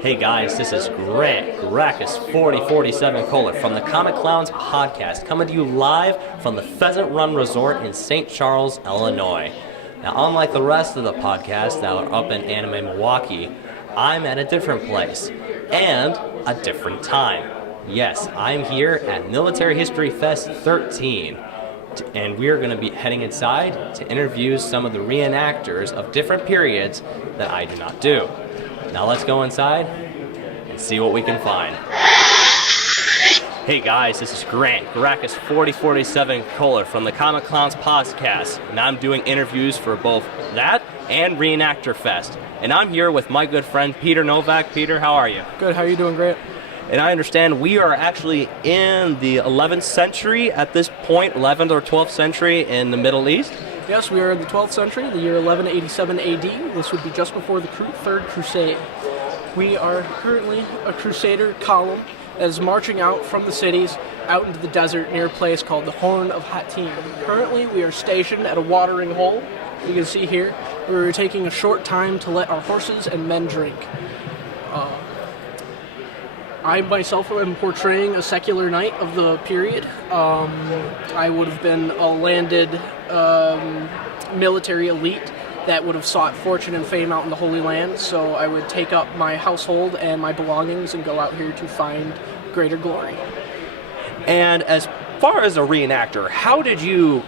Hey guys, this is Grant Gracchus 4047 Kohler from the Comic Clowns podcast, coming to you live from the Pheasant Run Resort in St. Charles, Illinois. Now, unlike the rest of the podcasts that are up in anime Milwaukee, I'm at a different place and a different time. Yes, I'm here at Military History Fest 13, and we're going to be heading inside to interview some of the reenactors of different periods that I do not do. Now let's go inside and see what we can find. Hey guys, this is Grant Gracchus 4047 Kohler from the Comic Clowns podcast, and I'm doing interviews for both that and Reenactor Fest. And I'm here with my good friend Peter Novak. Peter, how are you? Good, how are you doing, Grant? And I understand we are actually in the 11th century at this point, 11th or 12th century in the Middle East. Yes, we are in the 12th century, the year 1187 AD. This would be just before the Third Crusade. We are currently a Crusader column that is marching out from the cities out into the desert near a place called the Horn of Hattin. Currently, we are stationed at a watering hole. You can see here, we're taking a short time to let our horses and men drink. I myself am portraying a secular knight of the period. I would have been a landed military elite that would have sought fortune and fame out in the Holy Land, so I would take up my household and my belongings and go out here to find greater glory. And as far as a reenactor, how did you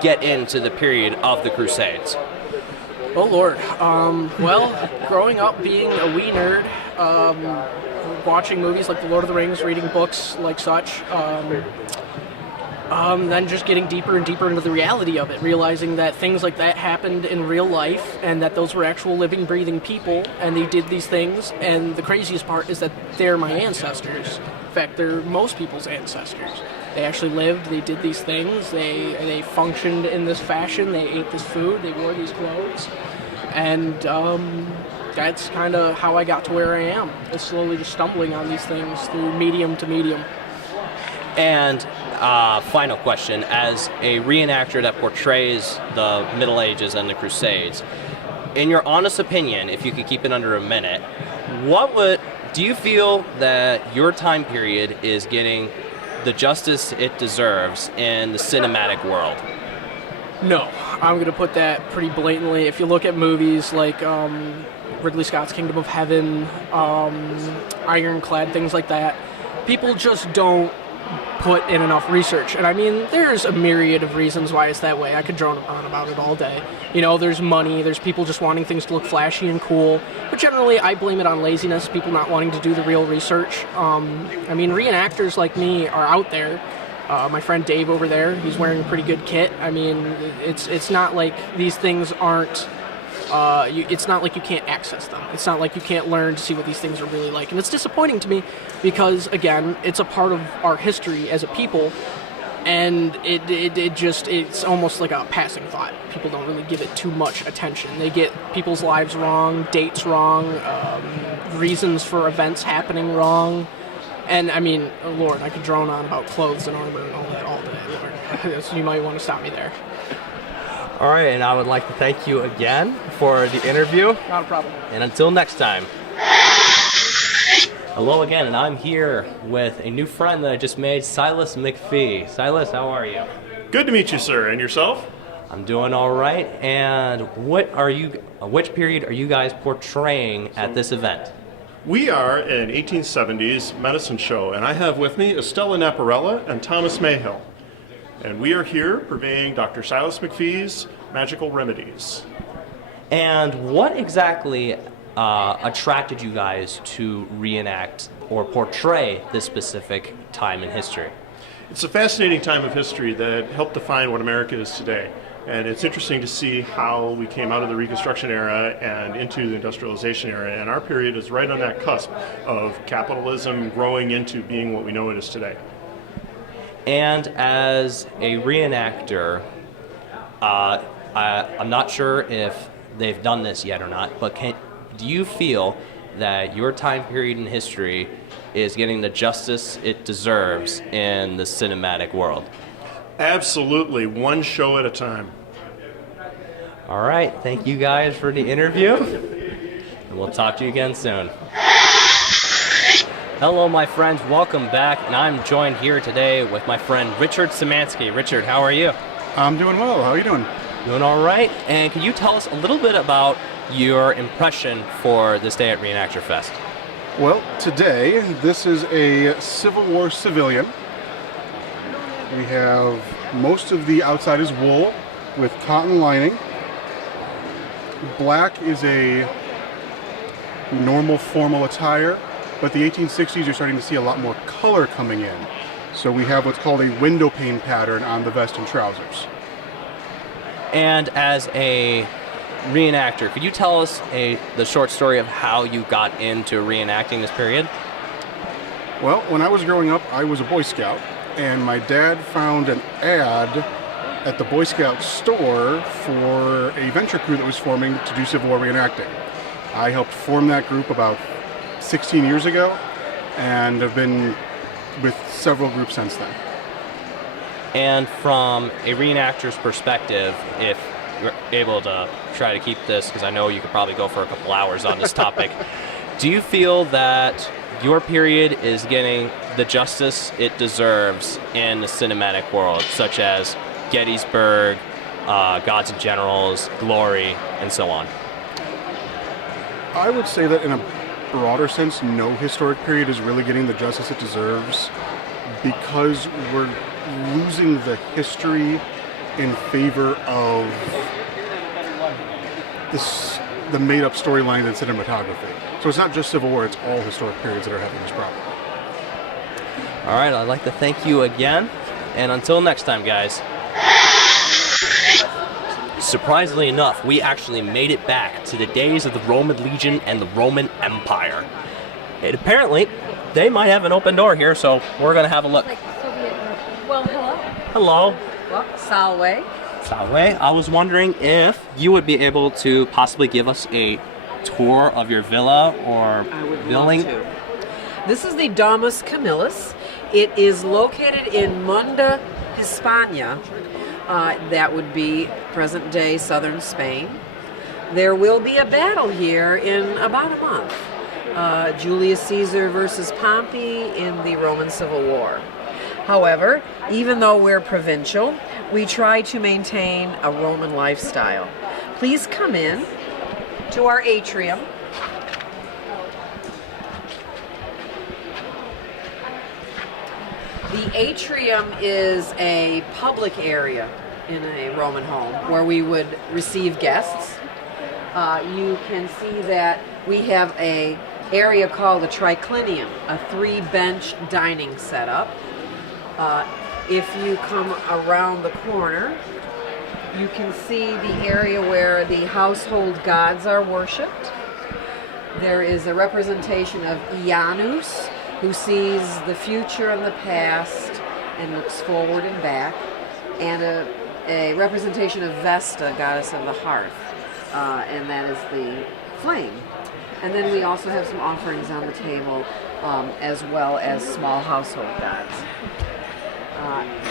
get into the period of the Crusades? Oh Lord, well, growing up being a wee nerd, watching movies like The Lord of the Rings, reading books like such, then just getting deeper and deeper into the reality of it, realizing that things like that happened in real life and that those were actual living, breathing people, and they did these things, and the craziest part is that they're my ancestors. In fact, they're most people's ancestors. They actually lived, they did these things, they functioned in this fashion, they ate this food, they wore these clothes, and that's kind of how I got to where I am. It's slowly just stumbling on these things through medium to medium. And final question, as a reenactor that portrays the Middle Ages and the Crusades, in your honest opinion, if you could keep it under a minute, do you feel that your time period is getting the justice it deserves in the cinematic world? No, I'm going to put that pretty blatantly. If you look at movies like Ridley Scott's Kingdom of Heaven, Ironclad, things like that, people just don't put in enough research. And I mean, there's a myriad of reasons why it's that way. I could drone on about it all day. You know, there's money, there's people just wanting things to look flashy and cool, but generally I blame it on laziness, people not wanting to do the real research. I mean, reenactors like me are out there. My friend Dave over there, he's wearing a pretty good kit. I mean, it's not like these things aren't, it's not like you can't access them. It's not like you can't learn to see what these things are really like. And it's disappointing to me because, again, it's a part of our history as a people, and it's almost like a passing thought. People don't really give it too much attention. They get people's lives wrong, dates wrong, reasons for events happening wrong. And I mean, oh Lord, I could drone on about clothes and armor and all that all day, Lord. So you might want to stop me there. All right, and I would like to thank you again for the interview. Not a problem. And until next time. Hello again, and I'm here with a new friend that I just made, Silas Mixby. Silas, how are you? Good to meet you, sir. And yourself? I'm doing all right. And which period are you guys portraying at this event? We are an 1870s medicine show, and I have with me Estella Naparella and Thomas Mayhill. And we are here purveying Dr. Silas Mixby's magical remedies. And what exactly attracted you guys to reenact or portray this specific time in history? It's a fascinating time of history that helped define what America is today. And it's interesting to see how we came out of the Reconstruction era and into the industrialization era. And our period is right on that cusp of capitalism growing into being what we know it is today. And as a reenactor, I'm not sure if they've done this yet or not, but do you feel that your time period in history is getting the justice it deserves in the cinematic world? Absolutely, one show at a time. All right, thank you guys for the interview, and we'll talk to you again soon. Hello, my friends. Welcome back. And I'm joined here today with my friend Richard Semansky. Richard, how are you? I'm doing well. How are you doing? Doing all right. And can you tell us a little bit about your impression for this day at Reenactor Fest? Well, today, this is a Civil War civilian. We have most of the outside is wool with cotton lining. Black is a normal formal attire, but the 1860s you're starting to see a lot more color coming in. So we have what's called a window pane pattern on the vest and trousers. And as a reenactor, could you tell us the short story of how you got into reenacting this period? Well, when I was growing up, I was a Boy Scout, and my dad found an ad at the Boy Scout store for a venture crew that was forming to do Civil War reenacting. I helped form that group about 16 years ago, and have been with several groups since then. And from a reenactor's perspective, if you're able to try to keep this, because I know you could probably go for a couple hours on this topic, do you feel that your period is getting the justice it deserves in the cinematic world, such as Gettysburg, Gods and Generals, Glory, and so on? I would say that in a broader sense, no historic period is really getting the justice it deserves, because we're losing the history in favor of the made-up storylines and cinematography. So it's not just Civil War, it's all historic periods that are having this problem. All right, I'd like to thank you again, and until next time, guys. Surprisingly enough, we actually made it back to the days of the Roman Legion and the Roman Empire. And apparently, they might have an open door here, so we're going to have a look. Well, hello. Hello. Well, Salwe. Salwe, I was wondering if you would be able to possibly give us a tour of your villa or I would building. love to. This is the Dumbest Camilla. It is located in Munda, Hispania. That would be present-day southern Spain. There will be a battle here in about a month. Julius Caesar versus Pompey in the Roman Civil War. However, even though we're provincial, we try to maintain a Roman lifestyle. Please come in to our atrium. The atrium is a public area in a Roman home where we would receive guests. You can see that we have an area called a triclinium, a 3-bench dining setup. If you come around the corner, you can see the area where the household gods are worshipped. There is a representation of Janus, who sees the future and the past and looks forward and back, and a representation of Vesta, goddess of the hearth, and that is the flame. And then we also have some offerings on the table, as well as small household gods.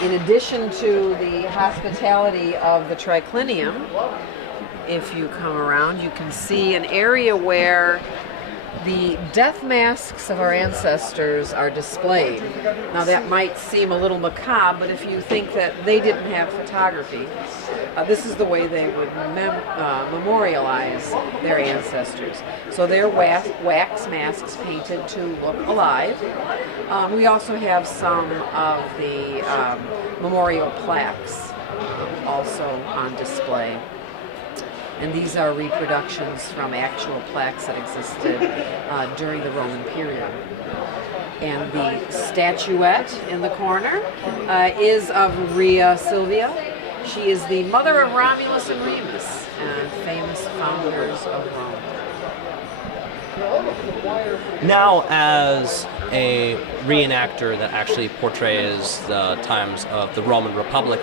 In addition to the hospitality of the triclinium, if you come around, you can see an area where the death masks of our ancestors are displayed. Now that might seem a little macabre, but if you think that they didn't have photography, this is the way they would memorialize their ancestors. So they're wax masks painted to look alive. We also have some of the memorial plaques also on display. And these are reproductions from actual plaques that existed during the Roman period. And the statuette in the corner is of Rhea Silvia. She is the mother of Romulus and Remus, famous founders of Rome. Now, as a reenactor that actually portrays the times of the Roman Republic,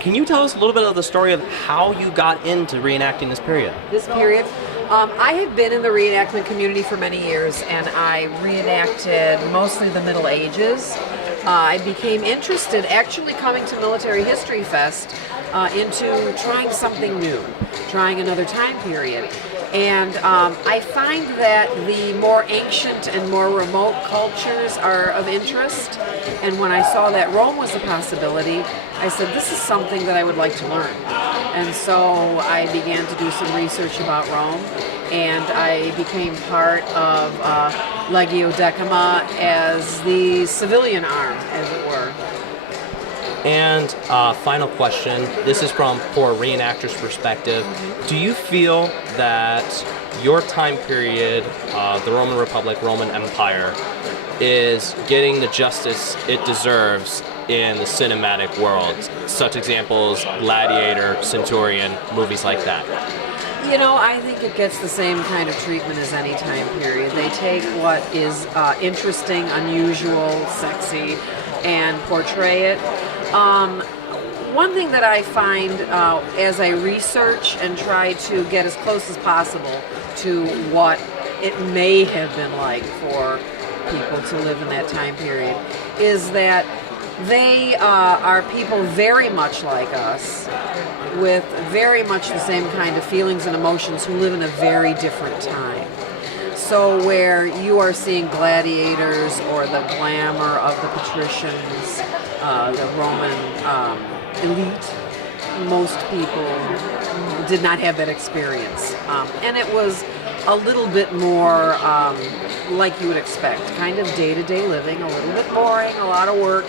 can you tell us a little bit of the story of how you got into reenacting this period? This period, I have been in the reenactment community for many years, and I reenacted mostly the Middle Ages. I became interested, actually coming to Military History Fest, into trying something new, trying another time period. And I find that the more ancient and more remote cultures are of interest. And when I saw that Rome was a possibility, I said, this is something that I would like to learn. And so I began to do some research about Rome, and I became part of Legio Decima as the civilian arm, as it were. And final question, this is from for a reenactor's perspective. Do you feel that your time period, the Roman Republic, Roman Empire, is getting the justice it deserves in the cinematic world? Such examples, Gladiator, Centurion, movies like that. You know, I think it gets the same kind of treatment as any time period. They take what is interesting, unusual, sexy, and portray it. One thing that I find as I research and try to get as close as possible to what it may have been like for people to live in that time period is that they are people very much like us, with very much the same kind of feelings and emotions, who live in a very different time. So where you are seeing gladiators or the glamour of the patricians, the Roman elite, most people did not have that experience. And it was a little bit more like you would expect, kind of day-to-day living, a little bit boring, a lot of work,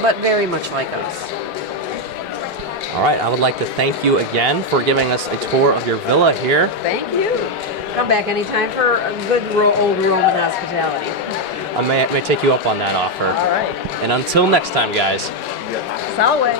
but very much like us. All right, I would like to thank you again for giving us a tour of your villa here. Thank you. Come back anytime for a good old Roman hospitality. I may take you up on that offer. All right. And until next time, guys. Salve.